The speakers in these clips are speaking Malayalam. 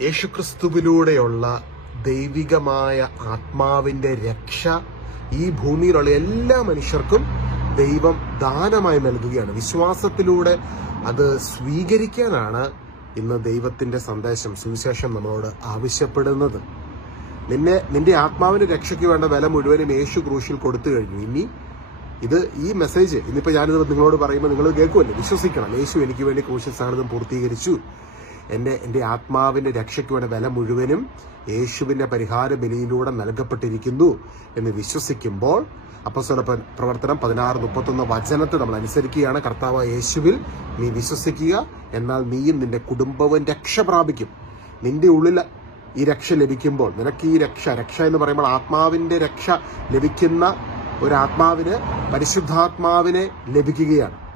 യേശുക്രിസ്തുവിലൂടെയുള്ള ദൈവികമായ ആത്മാവിന്റെ രക്ഷ ഈ ഭൂമിയിലുള്ള എല്ലാ മനുഷ്യർക്കും ദൈവം ദാനമായി നൽകുകയാണ്. വിശ്വാസത്തിലൂടെ അത് സ്വീകരിക്കാനാണ് ഇന്ന് ദൈവത്തിന്റെ സന്ദേശം സുവിശേഷം നമ്മളോട് ആവശ്യപ്പെടുന്നത്. നിന്നെ നിന്റെ ആത്മാവിന് രക്ഷയ്ക്ക് വേണ്ട വില മുഴുവനും യേശു ക്രൂശിൽ കൊടുത്തു കഴിഞ്ഞു. ഇനി ഇത് ഈ മെസ്സേജ് ഇന്നിപ്പോ ഞാനിത് നിങ്ങളോട് പറയുമ്പോൾ നിങ്ങൾ കേൾക്കുമല്ലോ. വിശ്വസിക്കണം. യേശു എനിക്ക് വേണ്ടി ക്രൂശിൽ സാധനം പൂർത്തീകരിച്ചു. എന്റെ എന്റെ ആത്മാവിന്റെ രക്ഷയ്ക്ക് വേണ്ട വില മുഴുവനും യേശുവിന്റെ പരിഹാര ബലിയിലൂടെ നൽകപ്പെട്ടിരിക്കുന്നു എന്ന് വിശ്വസിക്കുമ്പോൾ അപ്പസ്വല പ്രവർത്തനം പതിനാറ് മുപ്പത്തൊന്ന് വചനത്തെ നമ്മൾ അനുസരിക്കുകയാണ്. കർത്താവ് യേശുവിൽ നീ വിശ്വസിക്കുക. എന്നാൽ നീയും നിന്റെ കുടുംബവും രക്ഷ പ്രാപിക്കും. നിന്റെ ഉള്ളിൽ ഈ രക്ഷ ലഭിക്കുമ്പോൾ നിനക്ക് ഈ രക്ഷ രക്ഷ എന്ന് പറയുമ്പോൾ ആത്മാവിന്റെ രക്ഷ ലഭിക്കുന്ന ഒരു ആത്മാവിന് പരിശുദ്ധാത്മാവിനെ ലഭിക്കുകയാണ്.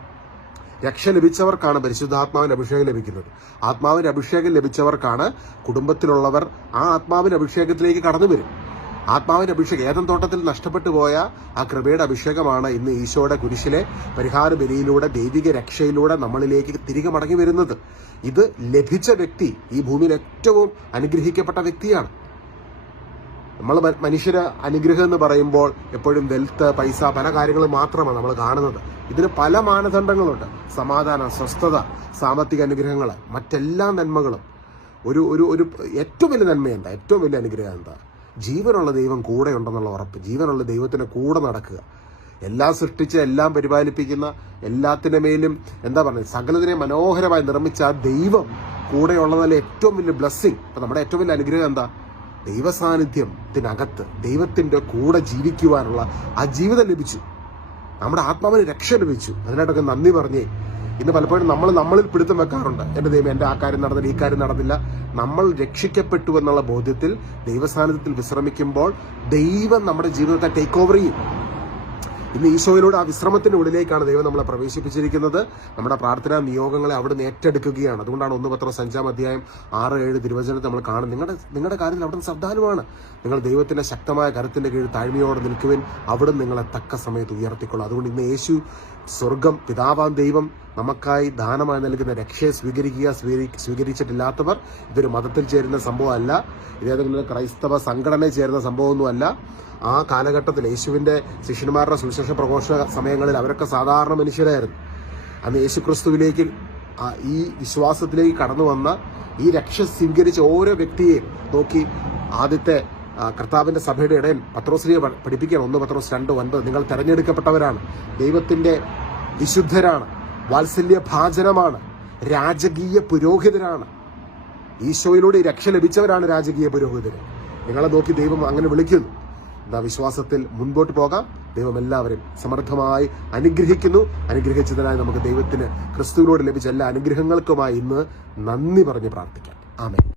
രക്ഷ ലഭിച്ചവർക്കാണ് പരിശുദ്ധാത്മാവിന് അഭിഷേകം ലഭിക്കുന്നത്. ആത്മാവിന് അഭിഷേകം ലഭിച്ചവർക്കാണ് കുടുംബത്തിലുള്ളവർ ആ ആത്മാവിന് അഭിഷേകത്തിലേക്ക് കടന്നു വരും ആത്മാവിന്റെ അഭിഷേകം ഏതൻ തോട്ടത്തിൽ നഷ്ടപ്പെട്ടു പോയ ആ കൃപയുടെ അഭിഷേകമാണ് ഇന്ന് ഈശോയുടെ കുരിശിലെ പരിഹാര ബലിയിലൂടെ ദൈവിക രക്ഷയിലൂടെ നമ്മളിലേക്ക് തിരികെ മടങ്ങി വരുന്നത്. ഇത് ലഭിച്ച വ്യക്തി ഈ ഭൂമിയിൽ ഏറ്റവും അനുഗ്രഹിക്കപ്പെട്ട വ്യക്തിയാണ്. നമ്മൾ മനുഷ്യര് അനുഗ്രഹം എന്ന് പറയുമ്പോൾ എപ്പോഴും വെൽത്ത് പൈസ പല കാര്യങ്ങളും മാത്രമാണ് നമ്മൾ കാണുന്നത്. ഇതിന് പല മാനദണ്ഡങ്ങളുണ്ട്. സമാധാനം സ്വസ്ഥത സാമ്പത്തിക അനുഗ്രഹങ്ങൾ മറ്റെല്ലാ നന്മകളും. ഒരു ഒരു ഒരു ഏറ്റവും വലിയ നന്മ എന്താ? ഏറ്റവും വലിയ അനുഗ്രഹം എന്താ? ജീവനുള്ള ദൈവം കൂടെ ഉണ്ടെന്നുള്ള ഉറപ്പ്. ജീവനുള്ള ദൈവത്തിന്റെ കൂടെ നടക്കുക. എല്ലാം സൃഷ്ടിച്ച് എല്ലാം പരിപാലിപ്പിക്കുന്ന എല്ലാത്തിന്റെ മേലും എന്താ പറയുക സകലതിനെ മനോഹരമായി നിർമ്മിച്ച ദൈവം കൂടെയുള്ളതല്ല ഏറ്റവും വലിയ ബ്ലെസ്സിങ് അപ്പം നമ്മുടെ ഏറ്റവും വലിയ അനുഗ്രഹം എന്താ? ദൈവസാന്നിധ്യത്തിനകത്ത് ദൈവത്തിന്റെ കൂടെ ജീവിക്കുവാനുള്ള ആ ജീവിതം ലഭിച്ചു. നമ്മുടെ ആത്മാവിന് രക്ഷ ലഭിച്ചു. അതിനായിട്ടൊക്കെ നന്ദി പറഞ്ഞേ ഇന്ന് പലപ്പോഴും നമ്മൾ നമ്മളിൽ പിടുത്തം വെക്കാറുണ്ട്. എന്റെ ദൈവം എന്റെ ആ കാര്യം നടന്നില്ല ഈ കാര്യം നടന്നില്ല. നമ്മൾ രക്ഷിക്കപ്പെട്ടു എന്നുള്ള ബോധ്യത്തിൽ ദൈവസാന്നിധ്യത്തിൽ വിശ്രമിക്കുമ്പോൾ ദൈവം നമ്മുടെ ജീവിതത്തെ ടേക്ക് ഓവർ ചെയ്യും. ഇന്ന് ഈശോയിലൂടെ ആ വിശ്രമത്തിനുള്ളിലേക്കാണ് ദൈവം നമ്മളെ പ്രവേശിപ്പിച്ചിരിക്കുന്നത്. നമ്മുടെ പ്രാർത്ഥനാ നിയോഗങ്ങളെ അവിടുന്ന് ഏറ്റെടുക്കുകയാണ്. അതുകൊണ്ടാണ് ഒന്ന് പത്ര സഞ്ചാം അധ്യായം ആറ് ഏഴ് തിരുവചനത്തെ നമ്മൾ കാണും നിങ്ങളുടെ നിങ്ങളുടെ കാര്യത്തിൽ അവിടുന്ന് ശ്രദ്ധാലുവാണ് നിങ്ങൾ ദൈവത്തിന്റെ ശക്തമായ കരത്തിന്റെ കീഴിൽ താഴ്മയോടെ നിൽക്കുവിൻ. അവിടുന്ന് നിങ്ങളെ തക്ക സമയത്ത് ഉയർത്തിക്കൊള്ളും. അതുകൊണ്ട് ഇന്ന് യേശു സ്വർഗം പിതാവാൻ ദൈവം നമുക്കായി ദാനമായി നൽകുന്ന രക്ഷയെ സ്വീകരിക്കുക സ്വീകരി സ്വീകരിച്ചിട്ടില്ലാത്തവർ ഇതൊരു മതത്തിൽ ചേരുന്ന സംഭവമല്ല. ഇതേതെങ്കിലും ക്രൈസ്തവ സംഘടനയിൽ ചേരുന്ന സംഭവമൊന്നുമല്ല. ആ കാലഘട്ടത്തിൽ യേശുവിന്റെ ശിഷ്യന്മാരുടെ സുവിശേഷ പ്രഘോഷ സമയങ്ങളിൽ അവരൊക്കെ സാധാരണ മനുഷ്യരായിരുന്നു. അന്ന് യേശു ക്രിസ്തുവിലേക്ക് ഈ വിശ്വാസത്തിലേക്ക് കടന്നു വന്ന ഈ രക്ഷ സ്വീകരിച്ച ഓരോ വ്യക്തിയെയും നോക്കി ആദ്യത്തെ കർത്താവിന്റെ സഭയുടെ ഇടയിൽ പത്രോശ്രീയെ പഠിപ്പിക്കുകയാണ് ഒന്ന് പത്രോസ് രണ്ട് ഒൻപത്. നിങ്ങൾ തെരഞ്ഞെടുക്കപ്പെട്ടവരാണ്. ദൈവത്തിന്റെ വിശുദ്ധരാണ്. വാത്സല്യ ഭാചനമാണ് രാജകീയ പുരോഹിതരാണ്. ഈശോയിലൂടെ രക്ഷ ലഭിച്ചവരാണ് രാജകീയ പുരോഹിതർ നിങ്ങളെ നോക്കി ദൈവം അങ്ങനെ വിളിക്കുന്നു. എന്താ വിശ്വാസത്തിൽ മുൻപോട്ട് പോകാം. ദൈവം എല്ലാവരും സമർത്ഥമായി അനുഗ്രഹിക്കുന്നു. അനുഗ്രഹിച്ചതിനായി നമുക്ക് ദൈവത്തിന് ക്രിസ്തുവിനോട് ലഭിച്ച എല്ലാ അനുഗ്രഹങ്ങൾക്കുമായി ഇന്ന് നന്ദി പറഞ്ഞ് പ്രാർത്ഥിക്കാം. ആമേ